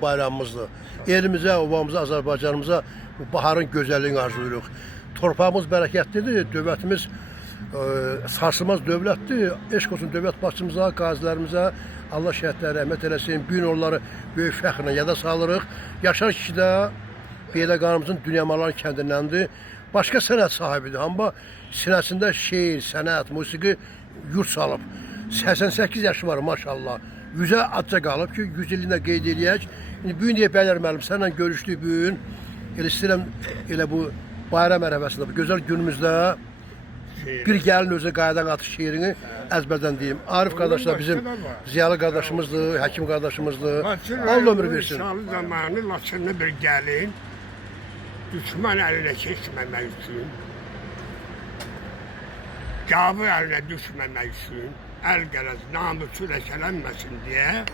Bayramımızdır. Elimizə, ovamıza, Azərbaycanımıza bu baharın gözəlliyini arzulayırıq. Torpağımız bərəkətlidir, dövlətimiz sarsılmaz dövlətdir. Eşq olsun dövlət başçımıza, qazilərimizə, Allah şəhidlərə rəhmət eləsin. Bu gün onları böyük fəxrlə yada salırıq. Yaşar kişi də Beyləqanımızın Dünyamalar kəndindəndir. Başqa sənət sahibidir, amma sinəsində şeir, sənət, musiqi yurt salıb. 88 yaşı var maşallah. 100'e atca qalıb ki, 100 ilində qeyd eləyək. İndi bu gün deyə Bəylər müəllim, sənlə görüşdük bu gün. Elə istəyirəm, elə bu bayram ərəfəsində, bu gözəl günümüzdə bir gəlin özü qaydan atış şeirini əzbərdən deyim. Arif qardaşlar bizim ziyalı qardaşımızdır, həkim qardaşımızdır. Allah ömür versin. Şalı zamanı Laçınlı bir gəlin, düşman əlinə keçməmək üçün, gavur əlinə düşməmək üçün, əl qərəz namusu ləkələnməsin deyə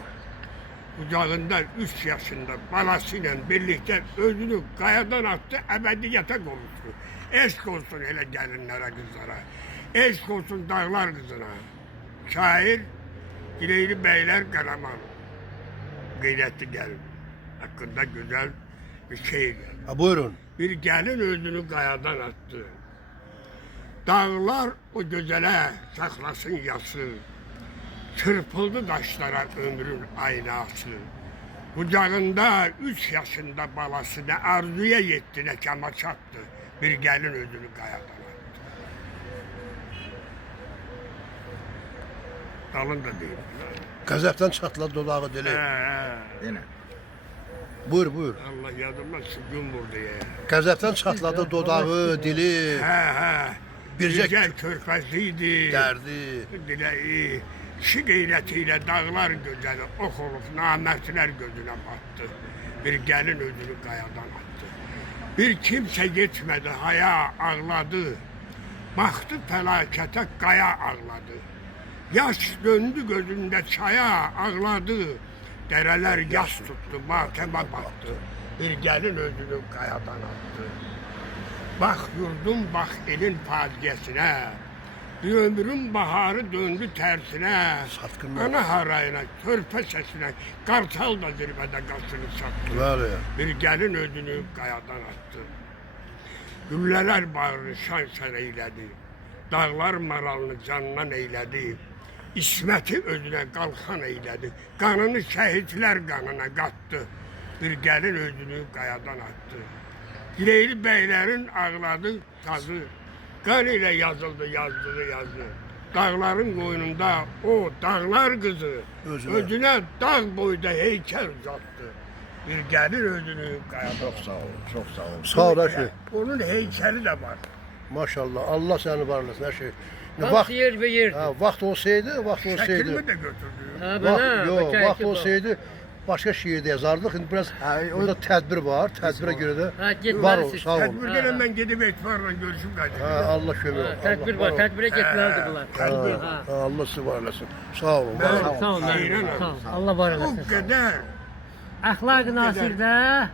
qucağında 3 yaşında balası ilə birlikdə özünü qayadan attı, əbədiyyətə qovuşdu. Eşq olsun elə gəlinlərə, qızlara, eşq olsun dağlar qızına. Şair Dileyli Bəylər Qaraman qeyrətli gəlin haqqında gözəl bir şeir. Buyurun. Bir gəlin özünü qayadan attı. Dağlar o gözələ saxlasın yası, çırpıldı daşlara ömrün aynası. Qucağında 3 yaşında balası nə arzuya yetti, nə kama çatdı. Bir gəlin özünü qayadan attı. Dalın da deyim. Qəzəbdən çatladı dodağı dili. Yenə. Buyur, buyur. Allah yadıma gün vurdu ya. Qəzəbdən çatladı dodağı, dili. Bircə körfəziydi, dərdi, diləyi, kişi qeyrətiyle dağlar gözəli ox olub, namərdlər gözünə batdı. Bir gəlin özünü qayadan attı. Bir kimsə geçmədi, haya ağladı. Baxdı fəlakətə, qaya ağladı. Yaş döndü gözündə çaya ağladı. Dərələr yaş tutdu, matəmə battı. Bir gəlin özünü qayadan attı. Bax yurdum, bax elin faciəsinə, bir ömrün baharı döndü tərsinə, ana harayına, körpə səsinə, qartal da zirvədə qaşını sattı. Bir gəlin özünü qayadan attı. Güllələr bağrını şan-şan eylədi, dağlar maralını candan eylədi, İsməti özünə qalxan eylədi, qanını şəhidlər qanına qatdı. Bir gəlin özünü qayadan attı. Dileyli bəylərin ağladı sazı, qan ilə yazıldı yazdığı yazı. Dağların qoynunda o dağlar qızı, özünə dağ boyda heykəl uzatdı. Bir gəlir özünü qayadan. Çox sağ ol, çox sağ ol. Sağ ol, Rəşid. Onun heykəli də var. Maşallah, Allah səni varlasın, hər şey. Vaxt yer ve yer. Vaxt olsaydı. Şəkilimi də götürdü. Vaxt olsaydı başqa şiirdə yazardıq. İndi biraz burada tədbir var. Tədbirə görə də var ol, sağ ol. Tədbirdə mən gedib etibarla görüşüb qayıdım. Allah kömək ol. Tədbir var, tədbirə getməlidir bunlar. Allah sizi var eləsin. Sağ olun. Sağ ol, sağ ol. Allah var O eləsin. qədər Əxlaq-ı nasirdə